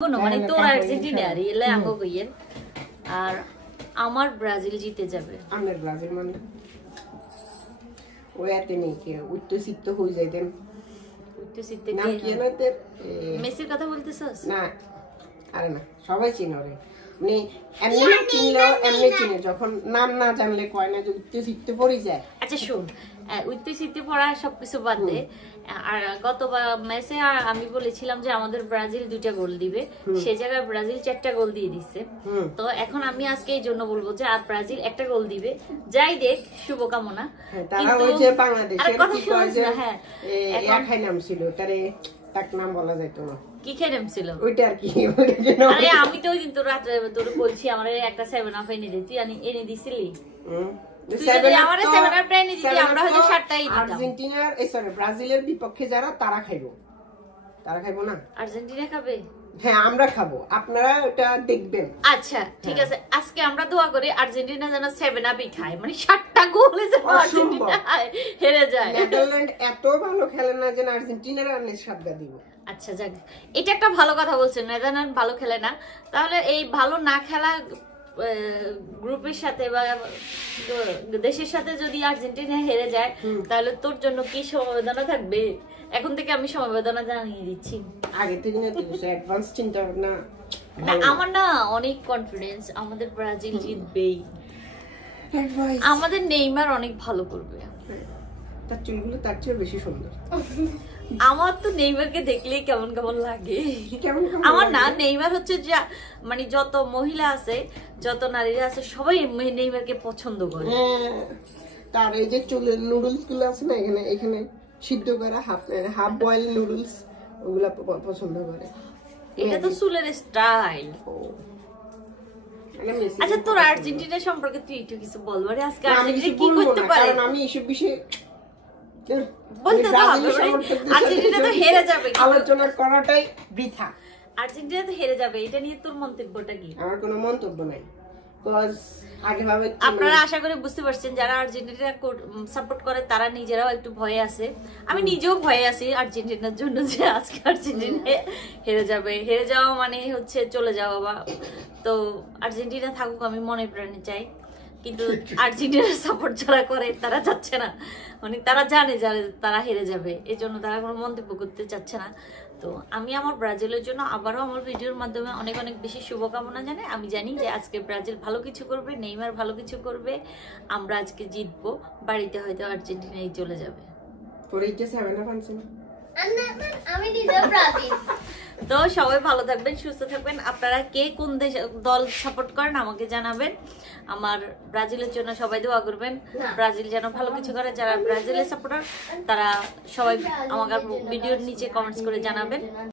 মানে তোর আর্জেন্টিনা আর এলে আমগো কইয়েন আর আমার ব্রাজিল জিতে যাবে। আমার ব্রাজিল মানে ওয়াতে নেই কি উত্তেজিত হয়ে যাইতেন। উত্তেজিত না কি না তে মেসির কথা বলতেছস? না আরে না সবাই চিনে রে, মানে এমনি না চিনলেও এমনি চিনে, যখন নাম না জানলে কয় না যে উত্তেজিত পড়ে যায়। আচ্ছা শুন, উত্তেজিত পড়া সবকিছু বাদ দে। আর গতবার ম্যাচে আমি বলেছিলাম যে আমাদের ব্রাজিল 2টা গোল দিবে, সেই জায়গায় ব্রাজিল 4টা গোল দিয়ে দিচ্ছে। তো এখন আমি আজকে এই জন্য বলবো যে আর ব্রাজিল 1টা গোল দিবে, যাই দেখ শুভকামনা। তারা ওই যে বাংলাদেশের কি কয় যে এক খাই নাম ছিল, তারে তাক নাম বলা যাইতো না, কি খেয়ে নামছিল ওইটা আর কি। আরে আমি তো ওই দিন তো রাত্রে তোর বলছি আমার একটা 7 আপ এনে দিতি, এনে দিছিলি। ব্রাজিলের বিপক্ষে যারা তারা খাইবো, তারা খাইবো না, আর্জেন্টিনা খাবে। হ্যাঁ আমরা খাবো, আপনারা ওটা দেখবেন। আচ্ছা ঠিক আছে, আজকে আমরা দোয়া করি আর্জেন্টিনা যেন 7 আপই খায়, মানে 7টা গোলে যেন আর্জেন্টিনা হেরে যায়। নেদারল্যান্ড এত ভালো খেলে না যে আর্জেন্টিনার আর নিঃশব্দ দিব। আচ্ছা যাক, এটা একটা ভালো কথা বলছেন, নেদারল্যান্ড ভালো খেলে না, তাহলে এই ভালো না খেলা গ্রুপের সাথে বা দেশের সাথে যদি আর্জেন্টিনা হেরে যায় তাহলে তোর জন্য কি সমবেদনা থাকবে? এখন থেকে আমি সমবেদনা জানিয়ে দিচ্ছি, আগে থেকে না দিবস অ্যাডভান্স চিন্তা ভাবনা। আমার না অনেক কনফিডেন্স আমাদের ব্রাজিল জিতবেই, আমাদের নেইমার অনেক ভালো করবে, তার চুলগুলো তার চেয়ে বেশি সুন্দর। আমার তো নেইমারকে দেখলেই কেমন কেমন লাগে। আমার না নেইমার হচ্ছে যা মানে যত মহিলা আছে যত নারীরা আছে সবাই নেইমারকে পছন্দ করে। তার এই যে চুলের নুডলস গুলো আছে না এখানে, এখানে সিদ্ধ করা হাফ বয়েল নুডলস, ওগুলা পছন্দ করে। এটা তো চুলের স্টাইল। আচ্ছা তোর আর্জেন্টিনা সম্পর্কে তুই একটু কিছু বল, মানে আজকে আর্জেন্টিনা কি করতে পারে? কারণ আমি এইসব বিষয়ে বলতে তো হবে, আর্জেন্টিনা তো হেরে যাবে, আলোচনা করাটাই বৃথা। আর্জেন্টিনা তো হেরে যাবে, এটা নিয়ে তোর মন্তব্যটা কি? আমার কোনো মন্তব্য নাই। আপনারা আশা করি বুঝতে পারছেন যারা আর্জেন্টিনা সাপোর্ট করে তারা নিজেরাও একটু ভয়ে আছে, আমি নিজেও ভয়ে আছি আর্জেন্টিনার জন্য যে আজকে আর্জেন্টিনা হেরে যাবে, হেরে যাওয়া মানে হচ্ছে চলে যাওয়া। বা তো আর্জেন্টিনা থাকুক আমি মনে প্রাণে চাই, কিন্তু আর্জেন্টিনার সাপোর্ট যারা করে তারা চাচ্ছে না, মানে তারা জানে তারা হেরে যাবে, এই জন্য তারা কোনো মন্তব্য করতে চাচ্ছে না। তো আমি আমার ব্রাজিলের জন্য আবারও আমার ভিডিওর মাধ্যমে অনেক অনেক বেশি শুভকামনা জানাই। আমি জানি যে আজকে ব্রাজিল ভালো কিছু করবে, নেইমার ভালো কিছু করবে, আমরা আজকে জিতবো, বাড়িতে হয়তো আর্জেন্টিনাই চলে যাবে। তো সবাই ভালো থাকবেন, সুস্থ থাকবেন। আপনারা কে কোন দল সাপোর্ট করেন আমাকে জানাবেন। আমার ব্রাজিলের জন্য সবাই দোয়া করবেন, ব্রাজিল যেন ভালো কিছু করে। যারা ব্রাজিলের সাপোর্টার তারা সবাই আমাকে ভিডিওর নিচে কমেন্টস করে জানাবেন।